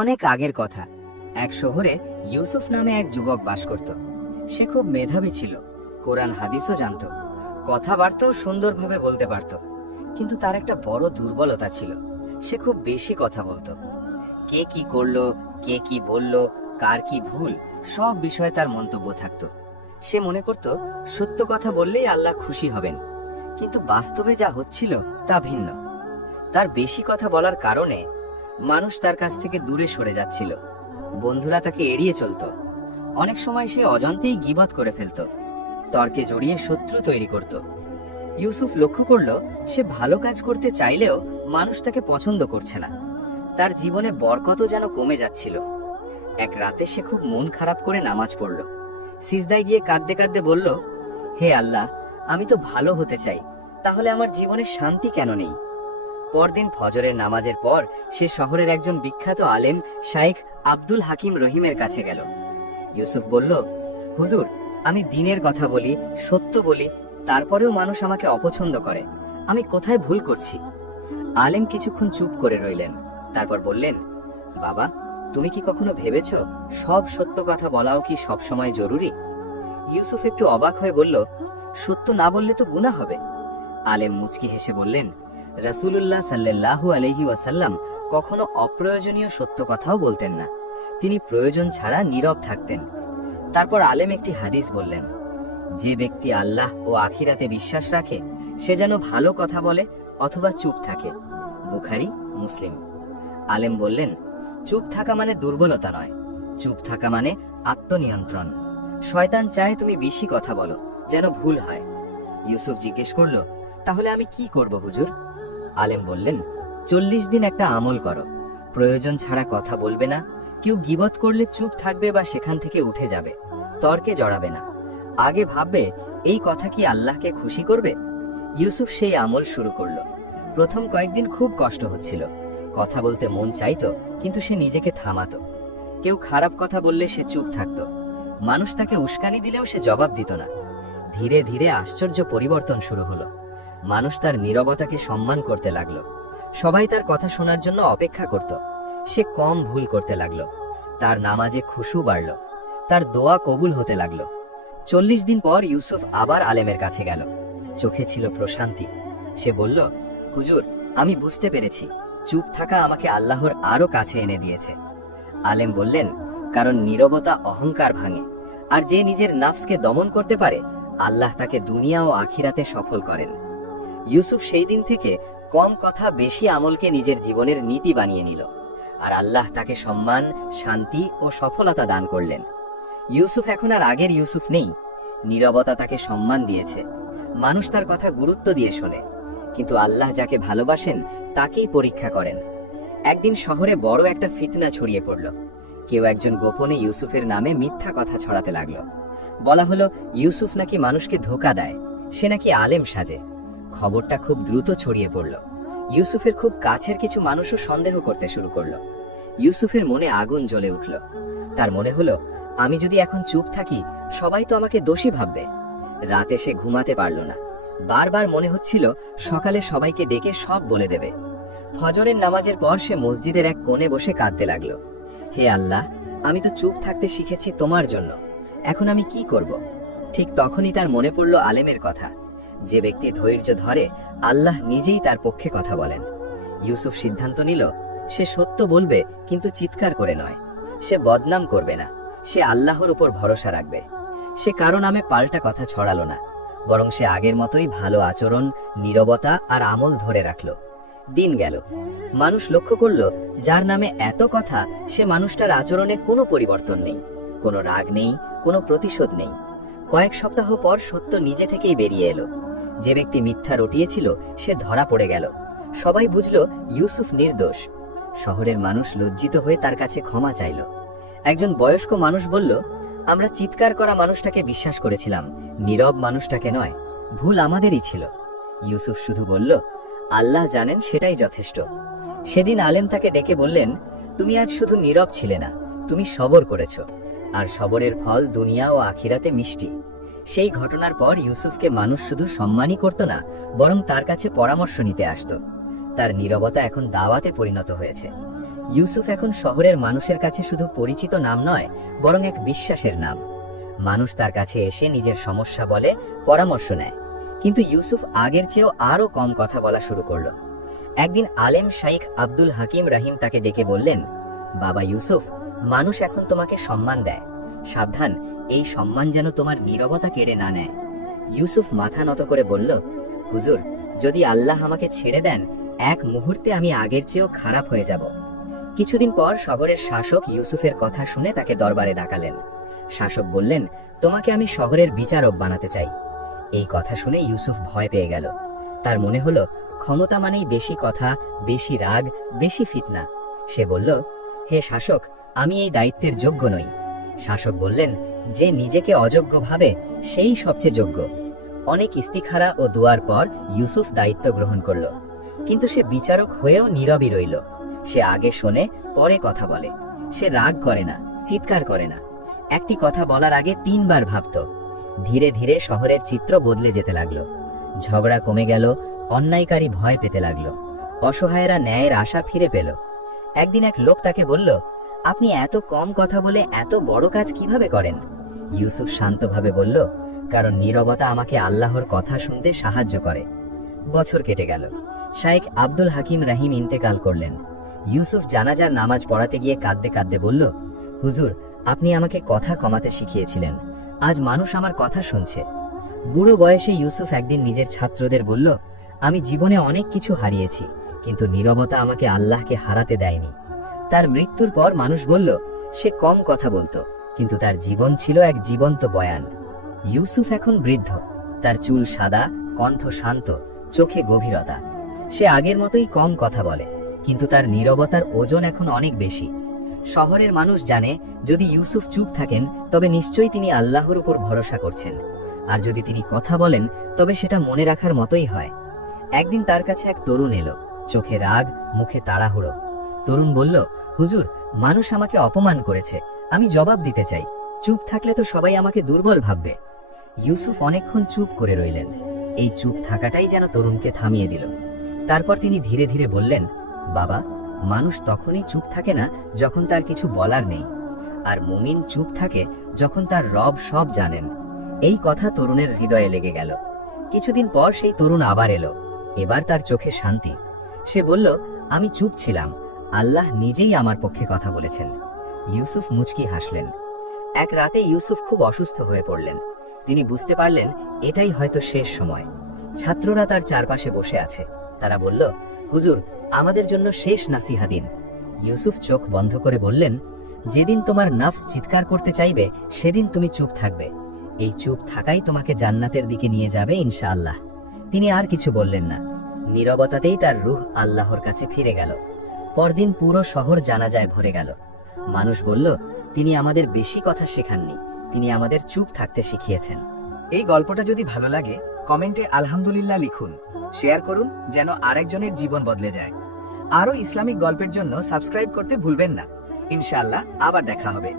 অনেক আগের কথা। এক শহরে ইউসুফ নামে এক যুবক বাস করত। সে খুব মেধাবী ছিল, কোরআন হাদিসও জানত, কথাবার্তাও সুন্দরভাবে বলতে পারত। কিন্তু তার একটা বড় দুর্বলতা ছিল, সে খুব বেশি কথা বলতো। কে কি করলো, কে কি বলল, কার কি ভুল, সব বিষয়ে তার মন্তব্য থাকত। সে মনে করত সত্য কথা বললেই আল্লাহ খুশি হবেন, কিন্তু বাস্তবে যা হচ্ছিল তা ভিন্ন। তার বেশি কথা বলার কারণে মানুষ তার কাছ থেকে দূরে সরে যাচ্ছিল, বন্ধুরা তাকে এড়িয়ে চলত। অনেক সময় সে অজান্তেই গীবত করে ফেলত, তর্কে জড়িয়ে শত্রু তৈরি করত। ইউসুফ লক্ষ্য করল সে ভালো কাজ করতে চাইলেও মানুষ তাকে পছন্দ করছে না। তার জীবনে বরকতও যেন কমে যাচ্ছিল। এক রাতে সে খুব মন খারাপ করে নামাজ পড়ল। সিজদায় গিয়ে কাঁদতে কাঁদতে বলল, হে আল্লাহ, আমি তো ভালো হতে চাই, তাহলে আমার জীবনে শান্তি কেন নেই? পরদিন ফজরের নামাজের পর সে শহরের একজন বিখ্যাত আলেম শাইখ আব্দুল হাকিম রহিমের কাছে গেল। ইউসুফ বলল, হুজুর, আমি দ্বীনের কথা বলি, সত্য বলি, তারপরেও মানুষ আমাকে অপছন্দ করে, আমি কোথায় ভুল করছি? আলেম কিছুক্ষণ চুপ করে রইলেন, তারপর বললেন, বাবা, তুমি কি কখনো ভেবেছ সব সত্য কথা বলাও কি সবসময় জরুরি? ইউসুফ একটু অবাক হয়ে বলল, সত্য না বললে তো গুনাহ হবে। আলেম মুচকি হেসে বললেন, রাসূলুল্লাহ সাল্লাল্লাহু আলাইহি ওয়াসাল্লাম কখনো অপ্রয়োজনীয় সত্য কথাও বলতেন না, তিনি প্রয়োজন ছাড়া নীরব থাকতেন। তারপর আলেম একটি হাদিস বললেন, যে ব্যক্তি আল্লাহ ও আখিরাতে বিশ্বাস রাখে সে যেন ভালো কথা বলে অথবা চুপ থাকে। বুখারী, মুসলিম। আলেম বললেন, চুপ থাকা মানে দুর্বলতা নয়, চুপ থাকা মানে আত্মনিয়ন্ত্রণ। শয়তান চায় তুমি বেশি কথা বলো, যেন ভুল হয়। ইউসুফ জিজ্ঞেস করল, তাহলে আমি কি করব হুজুর? আলেম বললেন, 40 দিন একটা আমল করো, প্রয়োজন ছাড়া কথা বলবে না, কেউ গীবত করলে চুপ থাকবে বা সেখান থেকে উঠে যাবে, তর্কে জড়াবে না। আগে ভাববে এই কথা কি আল্লাহকে খুশি করবে? ইউসুফ সেই আমল শুরু করল। প্রথম কয়েকদিন খুব কষ্ট হচ্ছিল, কথা বলতে মন চাইতো, কিন্তু সে নিজেকে থামাতো। কেউ খারাপ কথা বললে সে চুপ থাকতো, মানুষ তাকে উস্কানি দিলেও সে জবাব দিত না। ধীরে ধীরে আশ্চর্য পরিবর্তন শুরু হলো। মানুষ তার নীরবতাকে সম্মান করতে লাগলো, সবাই তার কথা শোনার জন্য অপেক্ষা করত। সে কম ভুল করতে লাগলো, তার নামাজে খুশু বাড়ল, তার দোয়া কবুল হতে লাগলো। 40 দিন পর ইউসুফ আবার আলেমের কাছে গেল, চোখে ছিল প্রশান্তি। সে বলল, হুজুর, আমি বুঝতে পেরেছি চুপ থাকা আমাকে আল্লাহর আরো কাছে এনে দিয়েছে। আলেম বললেন, কারণ নীরবতা অহংকার ভাঙে, আর যে নিজের নাফসকে দমন করতে পারে আল্লাহ তাকে দুনিয়া ও আখিরাতে সফল করেন। ইউসুফ সেই দিন থেকে কম কথা বেশি আমলকে নিজের জীবনের নীতি বানিয়ে নিল, আর আল্লাহ তাকে সম্মান, শান্তি ও সফলতা দান করলেন। ইউসুফ এখন আর আগের ইউসুফ নেই, নীরবতা তাকে সম্মান দিয়েছে, মানুষ তার কথা গুরুত্ব দিয়ে শোনে, কিন্তু আল্লাহ যাকে ভালোবাসেন তাকেই পরীক্ষা করেন। একদিন শহরে বড় একটা ফিতনা ছড়িয়ে পড়ল। কেউ একজন গোপনে ইউসুফের নামে মিথ্যা কথা ছড়াতে লাগলো। বলা হলো ইউসুফ নাকি মানুষকে ধোঁকা দেয়, সে নাকি আলেম সাজে। খবরটা খুব দ্রুত ছড়িয়ে পড়ল। ইউসুফের খুব কাছের কিছু মানুষও সন্দেহ করতে শুরু করলো। ইউসুফের মনে আগুন জ্বলে উঠল। তার মনে হলো, আমি যদি এখন চুপ থাকি সবাই তো আমাকে দোষী ভাববে। রাতে সে ঘুমাতে পারল না, বারবার মনে হচ্ছিল সকালে সবাইকে ডেকে সব বলে দেবে। ফজরের নামাজের পর সে মসজিদের এক কোণে বসে কাঁদতে লাগলো, হে আল্লাহ, আমি তো চুপ থাকতে শিখেছি তোমার জন্য, এখন আমি কি করব? ঠিক তখনই তার মনে পড়ল আলেমের কথা, যে ব্যক্তি ধৈর্য ধরে আল্লাহ নিজেই তার পক্ষে কথা বলেন। ইউসুফ সিদ্ধান্ত নিল, সে সত্য বলবে, কিন্তু চিৎকার করে নয়। সে বদনাম করবে না, সে আল্লাহর উপর ভরসা রাখবে। সে কারো নামে পাল্টা কথা ছড়ালো না, বরং সে আগের মতোই ভালো আচরণ, নীরবতা আর আমল ধরে রাখল। দিন গেল, মানুষ লক্ষ্য করল যার নামে এত কথা সে মানুষটার আচরণে কোনো পরিবর্তন নেই, কোনো রাগ নেই, কোনো প্রতিশোধ নেই। কয়েক সপ্তাহ পর সত্য নিজে থেকেই বেরিয়ে এলো। যে ব্যক্তি মিথ্যা রটিয়েছিল সে ধরা পড়ে গেল। সবাই বুঝল ইউসুফ নির্দোষ। শহরের মানুষ লজ্জিত হয়ে তার কাছে ক্ষমা চাইল। একজন বয়স্ক মানুষ বলল, আমরা চিৎকার করা মানুষটাকে বিশ্বাস করেছিলাম, নীরব মানুষটাকে নয়, ভুল আমাদেরই ছিল। ইউসুফ শুধু বলল, আল্লাহ জানেন সেটাই যথেষ্ট। সেদিন আলেম তাকে ডেকে বললেন, তুমি আজ শুধু নীরব ছিলে না, তুমি সবর করেছ, আর সবরের ফল দুনিয়া ও আখিরাতে মিষ্টি। সেই ঘটনার পর ইউসুফকে মানুষ শুধু সম্মানই করত না, বরং তার কাছে পরামর্শ নিতে আসত। তার নীরবতা এখন দাওয়াতে পরিণত হয়েছে। ইউসুফ এখন শহরের মানুষের কাছে শুধু পরিচিত নাম নয়, বরং এক বিশ্বাসের নাম। মানুষ তার কাছে এসে নিজের সমস্যা বলে, পরামর্শ নেয়। কিন্তু ইউসুফ আগের চেয়েও আরও কম কথা বলা শুরু করল। একদিন আলেম শাইখ আব্দুল হাকিম রাহিম তাকে ডেকে বললেন, বাবা ইউসুফ, মানুষ এখন তোমাকে সম্মান দেয়, সাবধান, এই সম্মান যেন তোমার নীরবতা কেড়ে না নেয়। ইউসুফ মাথা নত করে বলল, হুজুর, যদি আল্লাহ আমাকে ছেড়ে দেন, এক মুহূর্তে আমি আগের চেয়েও খারাপ হয়ে যাব। কিছুদিন পর শহরের শাসক ইউসুফের কথা শুনে তাকে দরবারে ডাকালেন। শাসক বললেন, তোমাকে আমি শহরের বিচারক বানাতে চাই। এই কথা শুনে ইউসুফ ভয় পেয়ে গেল। তার মনে হলো, ক্ষমতা মানেই বেশি কথা, বেশি রাগ, বেশি ফিতনা। সে বলল, হে শাসক, আমি এই দায়িত্বের যোগ্য নই। শাসক বললেন, যে নিজেকে অযোগ্য ভাবে সেই সবচেয়ে যোগ্য। অনেক ইস্তিখারা ও দোয়ার পর ইউসুফ দায়িত্ব গ্রহণ করল। কিন্তু সে বিচারক হয়েও নীরবই রইল। সে আগে শোনে, পরে কথা বলে। সে রাগ করে না, চিৎকার করে না। একটি কথা বলার আগে 3 বার ভাবত। ধীরে ধীরে শহরের চিত্র বদলে যেতে লাগলো। ঝগড়া কমে গেল, অন্যায়কারী ভয় পেতে লাগলো, অসহায়রা ন্যায়ের আশা ফিরে পেল। একদিন এক লোক তাকে বলল, আপনি এত কম কথা বলে এত বড় কাজ কিভাবে করেন? ইউসুফ শান্তভাবে বলল, কারণ নীরবতা আমাকে আল্লাহর কথা শুনতে সাহায্য করে। বছর কেটে গেল। শাইখ আব্দুল হাকিম রাহিম ইন্তেকাল করলেন। ইউসুফ জানাজার নামাজ পড়াতে গিয়ে কাঁদতে কাঁদতে বলল, হুজুর, আপনি আমাকে কথা কমাতে শিখিয়েছিলেন, আজ মানুষ আমার কথা শুনছে। বুড়ো বয়সে ইউসুফ একদিন নিজের ছাত্রদের বলল, আমি জীবনে অনেক কিছু হারিয়েছি, কিন্তু নীরবতা আমাকে আল্লাহকে হারাতে দেয়নি। তার মৃত্যুর পর মানুষ বলল, সে কম কথা বলতো, কিন্তু তার জীবন ছিল এক জীবন্ত বয়ান। ইউসুফ এখন বৃদ্ধ, তার চুল সাদা, কণ্ঠ শান্ত, চোখে গভীরতা। সে আগের মতোই কম কথা বলে, কিন্তু তার নীরবতার ওজন এখন অনেক বেশি। শহরের মানুষ জানে, যদি ইউসুফ চুপ থাকেন তবে নিশ্চয়ই তিনি আল্লাহর উপর ভরসা করছেন, আর যদি তিনি কথা বলেন তবে সেটা মনে রাখার মতোই হয়। একদিন তার কাছে এক তরুণ এলো, চোখে রাগ, মুখে তাড়াহুড়ো। তরুণ বলল, হুজুর, মানুষ আমাকে অপমান করেছে, আমি জবাব দিতে চাই। চুপ থাকলে তো সবাই আমাকে দুর্বল ভাববে। ইউসুফ অনেকক্ষণ চুপ করে রইলেন। এই চুপ থাকাটাই যেন তরুণকে থামিয়ে দিল। তারপর তিনি ধীরে ধীরে বললেন, বাবা, মানুষ তখনই চুপ থাকে না যখন তার কিছু বলার নেই, আর মুমিন চুপ থাকে যখন তার রব সব জানেন। এই কথা তরুণের হৃদয়ে লেগে গেল। কিছুদিন পর সেই তরুণ আবার এলো। এবার তার চোখে শান্তি। সে বলল, আমি চুপ ছিলাম, আল্লাহ নিজেই আমার পক্ষে কথা বলেছেন। ইউসুফ মুচকি হাসলেন। এক রাতে ইউসুফ খুব অসুস্থ হয়ে পড়লেন। তিনি বুঝতে পারলেন এটাই হয়তো শেষ সময়। ছাত্ররা তার চারপাশে বসে আছে। তারা বলল, হুজুর, আমাদের জন্য শেষ নাসিহা দিন। ইউসুফ চোখ বন্ধ করে বললেন, যেদিন তোমার নফস চিৎকার করতে চাইবে সেদিন তুমি চুপ থাকবে। এই চুপ থাকাই তোমাকে জান্নাতের দিকে নিয়ে যাবে ইনশাআল্লাহ। তিনি আর কিছু বললেন না। নীরবতাতেই তার রূহ আল্লাহর কাছে ফিরে গেল। পরদিন পুরো শহর জানাজায় ভরে গেল। মানুষ বলল, তিনি আমাদের বেশি কথা শেখাননি, তিনি আমাদের চুপ থাকতে শিখিয়েছেন। এই গল্পটা যদি ভালো লাগে কমেন্টে আলহামদুলিল্লাহ লিখুন, শেয়ার করুন যেন আরেকজনের জীবন বদলে যায়। আরও ইসলামিক গল্পের জন্য সাবস্ক্রাইব করতে ভুলবেন না। ইনশাআল্লাহ আবার দেখা হবে।